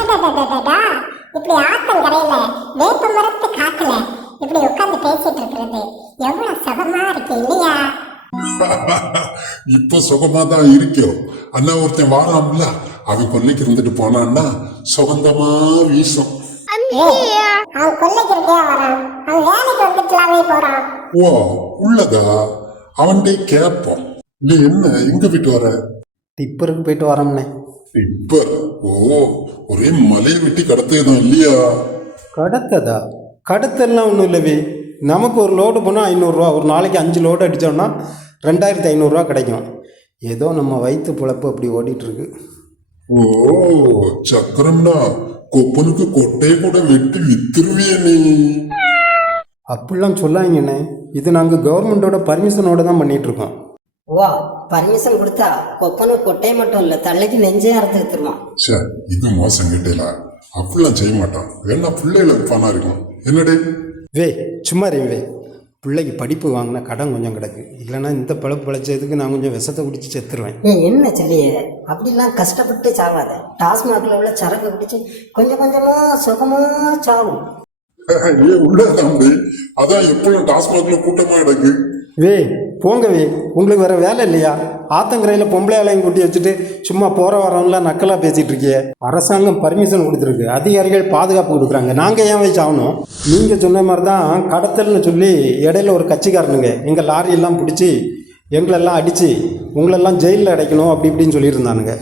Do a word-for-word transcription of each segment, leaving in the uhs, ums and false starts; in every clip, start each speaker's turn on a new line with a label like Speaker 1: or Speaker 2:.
Speaker 1: அடடடடடா, இப்படி ஆத்தங்கரையில வேப்ப மரத்து காத்துல இப்படி உட்கார்ந்து பேசிட்டு இருக்கிறது எவ்வளவு சுகமா இருக்கு இல்லையா?
Speaker 2: இப்ப சுகமா தான் இருக்கோம். அண்ணா ஒருத்தன் வாராம்ல, அவன் கொல்லைக்கு இருந்துட்டு போனான்னா சுகந்தமா வீசும்.
Speaker 1: அவன் கொல்லைக்கு இருக்கே வரான், அவன் வேலைக்கு வந்துட்டுலாவே போறான்.
Speaker 2: ஓ உள்ளதா? அவன்கிட்ட கேப்போம். நீ என்ன எங்க போயிட்டு வர?
Speaker 3: டிப்பருக்கு போயிட்டு வரோம்னே.
Speaker 2: இப்ப ஓ ஒரே மலையை வெட்டி கடத்ததான் இல்லையா?
Speaker 3: கடத்ததா? கடத்தெல்லாம் ஒன்றும் இல்லவே. நமக்கு ஒரு லோடு போனால் ஐநூறுரூவா, ஒரு நாளைக்கு அஞ்சு லோடு அடித்தோம்னா ரெண்டாயிரத்தி ஐநூறுரூவா கிடைக்கும். ஏதோ நம்ம வயிற்று பிழப்பு அப்படி ஓடிட்டுருக்கு.
Speaker 2: ஓ சக்கரம்னா கொப்பனுக்கு கொட்டையை கூட வெட்டி வித்துருவிய நீ.
Speaker 3: அப்படிலாம் சொல்லாங்கண்ணே. இது நாங்கள் கவர்மெண்ட்டோட பர்மிஷனோட தான் பண்ணிகிட்ருக்கோம்.
Speaker 4: வா, பர்மிஷன் கொடுத்தா கொப்பனு கொட்டையை மட்டும் இல்லை, தள்ளைக்கு நெஞ்சே அறுத்து வித்துருவான்.
Speaker 2: சே இது மோசம் கிட்டல, அப்படிலாம் செய்ய மாட்டான். வேணா பிள்ளைகளை பணம் இருக்கும். என்னடே
Speaker 3: வே சும்மா வே, பிள்ளைக்கு படிப்பு வாங்கின கடன் கொஞ்சம் கிடக்கு. இல்லைன்னா இந்த பழப்பு பழைச்சதுக்கு நான் கொஞ்சம் விஷத்தை குடிச்சு செத்துருவேன்.
Speaker 4: ஏ என்ன சொல்லியே, அப்படிலாம் கஷ்டப்பட்டு சாவாத. டாஸ்மாகில் உள்ள சரக்கு குடிச்சு கொஞ்சம் கொஞ்சமா சுகமா சாவும்.
Speaker 2: ஏ உள்ளதான் அதான் எப்பவும் டாஸ்மாக்ல கூட்டமா கிடக்கு.
Speaker 3: வே போங்க வே, உங்களுக்கு வேற வேலை இல்லையா? ஆத்தங்கரையில் பொம்பளை ஆலையும் கூட்டி வச்சுட்டு சும்மா போகிற வரவங்களாம் நக்கலாக பேசிகிட்டு இருக்கியே. அரசாங்கம் பர்மிஷன் கொடுத்துருக்கு, அதிகாரிகள் பாதுகாப்பு கொடுக்குறாங்க. நாங்கள் ஏன் வச்சு ஆகணும்? நீங்கள் சொன்ன மாதிரி தான் கடத்தல்னு சொல்லி இடையில ஒரு கட்சிக்காரனுங்க எங்கள் லாரியெல்லாம் பிடிச்சி எங்களெல்லாம் அடித்து உங்களெல்லாம் ஜெயிலில் அடைக்கணும் அப்படி இப்படின்னு சொல்லியிருந்தானுங்க.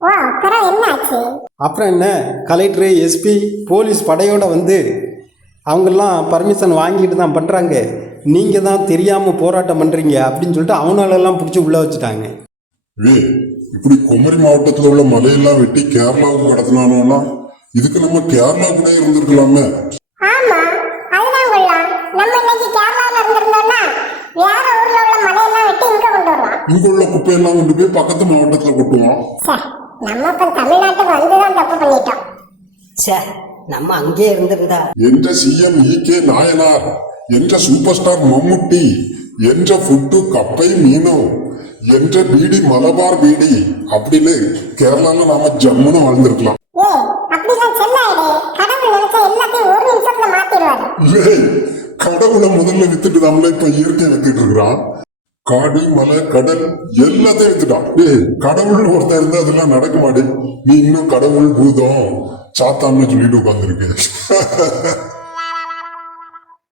Speaker 3: அப்புறம் என்ன, கலெக்டரு எஸ்பி போலீஸ் படையோடு வந்து அவங்கெல்லாம் பர்மிஷன் வாங்கிட்டு தான் பண்ணுறாங்க. நீங்கள் தான் தெரியாமல் போராட்டம் பண்ணுறீங்க அப்படின்னு சொல்லிட்டு அவனாலெல்லாம் பிடிச்சி உள்ளே வச்சுட்டாங்க.
Speaker 2: வே இப்படி குமரி மாவட்டத்தில் உள்ள மலையெல்லாம் வெட்டி கேரளாவுக்கு கடத்தினானோன்னா இதுக்கு நம்ம கேரளா கூட இருந்திருக்கலாமே.
Speaker 1: ஆமா அதுதான் கொள்ளலாம். நம்ம இன்னைக்கு கேரளால இருந்திருந்தோம்னா வேற ஊர்ல உள்ள மலையெல்லாம் வெட்டி இங்க கொண்டு வருவோம்.
Speaker 2: இங்க உள்ள குப்பையெல்லாம் கொண்டு போய் பக்கத்து மாவட்டத்துல கொட்டுவோம்.
Speaker 1: நம்ம இப்ப தமிழ்நாட்டுக்கு வந்துதான் தப்பு பண்ணிட்டோம்.
Speaker 4: சே நம்ம அங்கே இருந்திருந்தா.
Speaker 2: என்ற சிஎம் இ கே நாயனார், என்ற சூப்பர் ஸ்டார் மம்முட்டி, என்ற ஃபுட்டு கப்பை மீனோ, என்ற பீடி மலபார் பீடி அப்படின்னு கேரளால நாம ஜம்முன்னு வாழ்ந்திருக்கலாம். கடவுளை முதல்ல வித்துட்டு நம்மள இப்ப இயற்கை வித்துட்டு இருக்கிறான். காடு மலை கடல் எல்லாத்தையும் வித்துட்டான். ஏய் கடவுள் ஒருத்தர் இருந்தா அதெல்லாம் நடக்க மாட்டே. நீ இன்னும் கடவுள் பூதம் சாத்தான்னு சொல்லிட்டு உட்காந்துருக்கு.